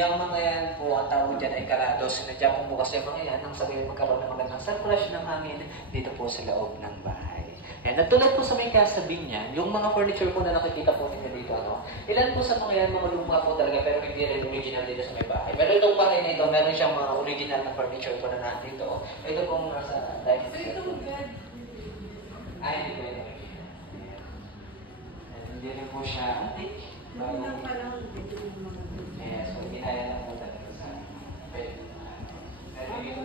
Yung mga yan po, ang tawag dyan ay kalados. Sinadya po po kasi mga yan, ang sabihin magkaroon ng magandang circulation ng hangin dito po sa loob ng bahay. And natulad po sa may kasabi niya, yung mga furniture po na nakikita po ninyo dito, ilan po sa mga yan, mga luma po talaga, pero hindi rin original dito sa may bahay. Pero itong bahay na ito, meron siyang mga original na furniture po na nandito. Ito po mga sa dining set. Ay, hindi po ito. Hindi rin po siya antique. Yes, so ginaya lang po talaga sa pwede. Pero hindi ko